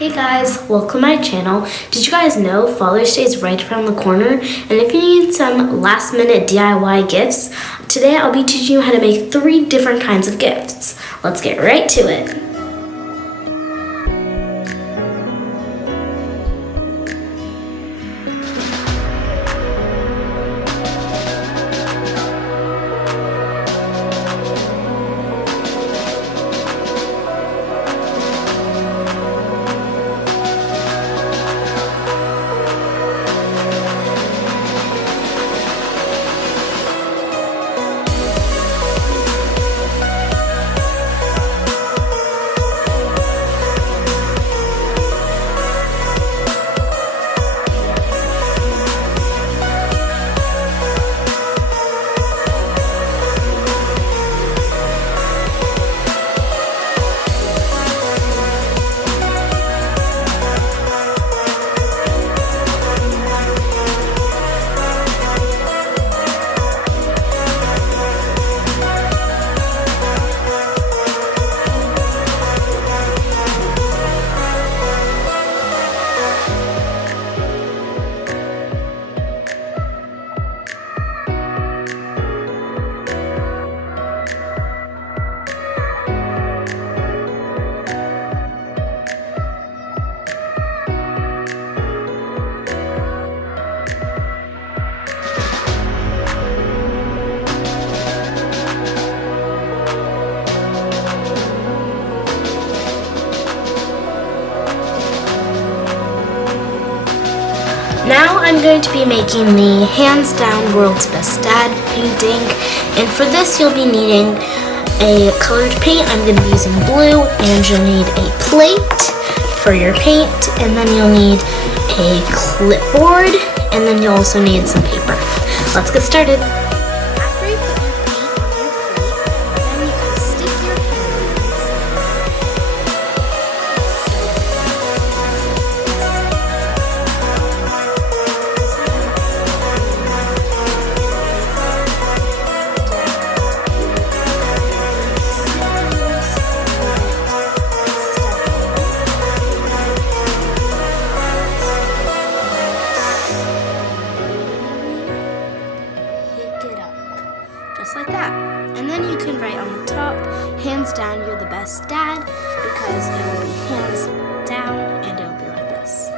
Hey guys, welcome to my channel. Did you guys know Father's Day is right around the corner? And if you need some last minute DIY gifts, today I'll be teaching you how to make 3 different kinds of gifts. Let's get right to it. Now I'm going to be making the hands down world's best dad painting, and for this you'll be needing a colored paint. I'm going to be using blue, and you'll need a plate for your paint, and then you'll need a clipboard, and then you'll also need some paper. Let's get started. After you put your paint on your plate, then you can stick your just like that. And then you can write on the top, hands down, you're the best dad, because it will be hands down and it will be like this.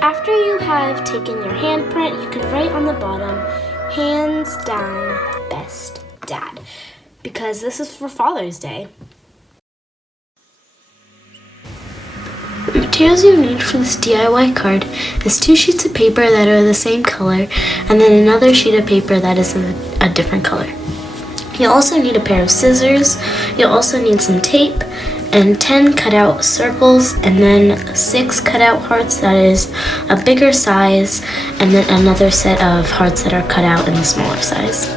After you have taken your handprint, you can write on the bottom, hands down, best dad, because this is for Father's Day. The materials you need for this DIY card is 2 sheets of paper that are the same color, and then another sheet of paper that is a different color. You'll also need a pair of scissors, you'll also need some tape, and 10 cutout circles, and then 6 cutout hearts that is a bigger size, and then another set of hearts that are cut out in the smaller size.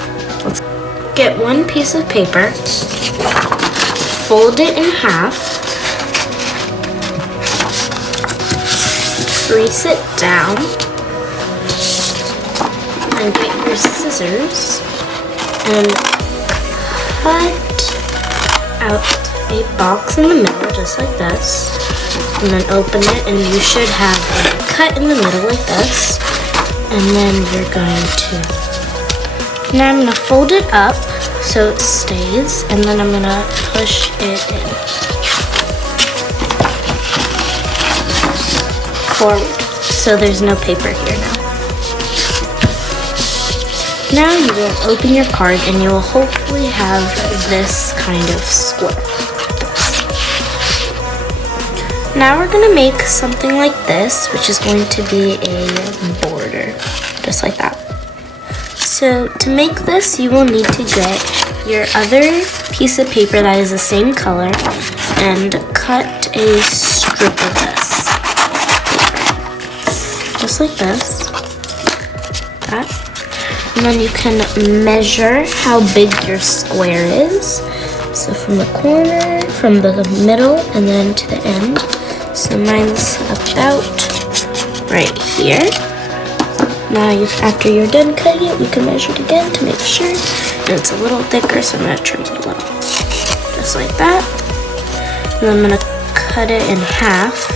Let's get 1 piece of paper, fold it in half, crease it down, and get your scissors and cut out a box in the middle just like this, and then open it, and you should have a cut in the middle like this, and then you're going to, now I'm going to fold it up so it stays, and then I'm going to push it in forward, so there's no paper here now. Now you will open your card and you will hopefully have this kind of square. Now we're going to make something like this, which is going to be a border, just like that. So to make this, you will need to get your other piece of paper that is the same color and cut a strip of this. Just like this, that. And then you can measure how big your square is. So from the corner, from the middle, and then to the end. So mine's about right here. Now after you're done cutting it, you can measure it again to make sure. And it's a little thicker, so I'm going to trim it a little. Just like that. And I'm going to cut it in half.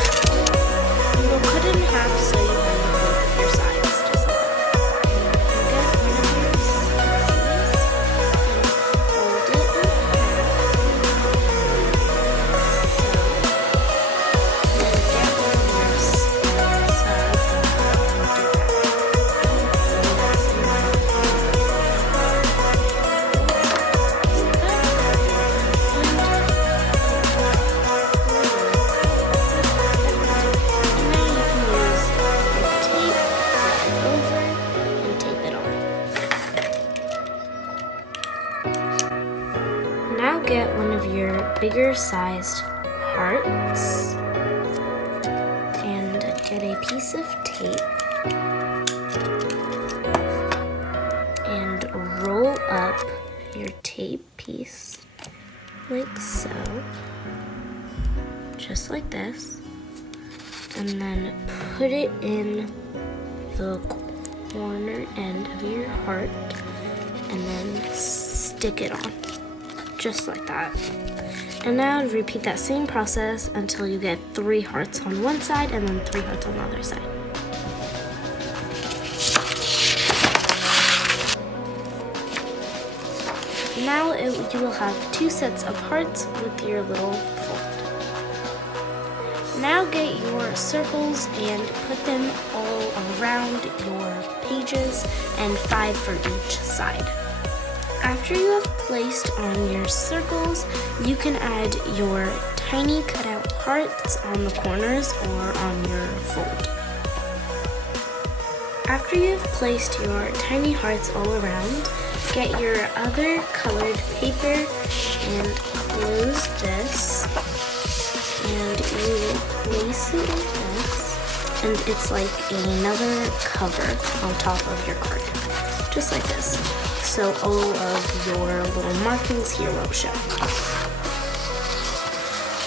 sized hearts and get a piece of tape and roll up your tape piece like so, just like this, and then put it in the corner end of your heart and then stick it on, just like that. And now repeat that same process until you get 3 hearts on one side and then 3 hearts on the other side. Now you will have 2 sets of hearts with your little fold. Now get your circles and put them all around your pages, and 5 for each side. After you have placed on your circles, you can add your tiny cutout hearts on the corners or on your fold. After you've placed your tiny hearts all around, get your other colored paper and close this, and you will place it like this, and it's like another cover on top of your card, just like this. So all of your little markings here won't show.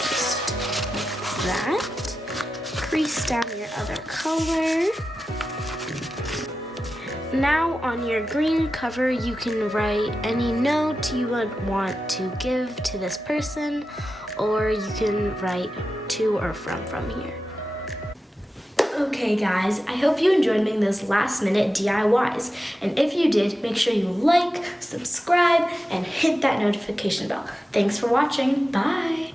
Just like that. Crease down your other color. Now on your green cover, you can write any note you would want to give to this person, or you can write to or from here. Okay guys, I hope you enjoyed making those last minute DIYs. And if you did, make sure you like, subscribe, and hit that notification bell. Thanks for watching. Bye!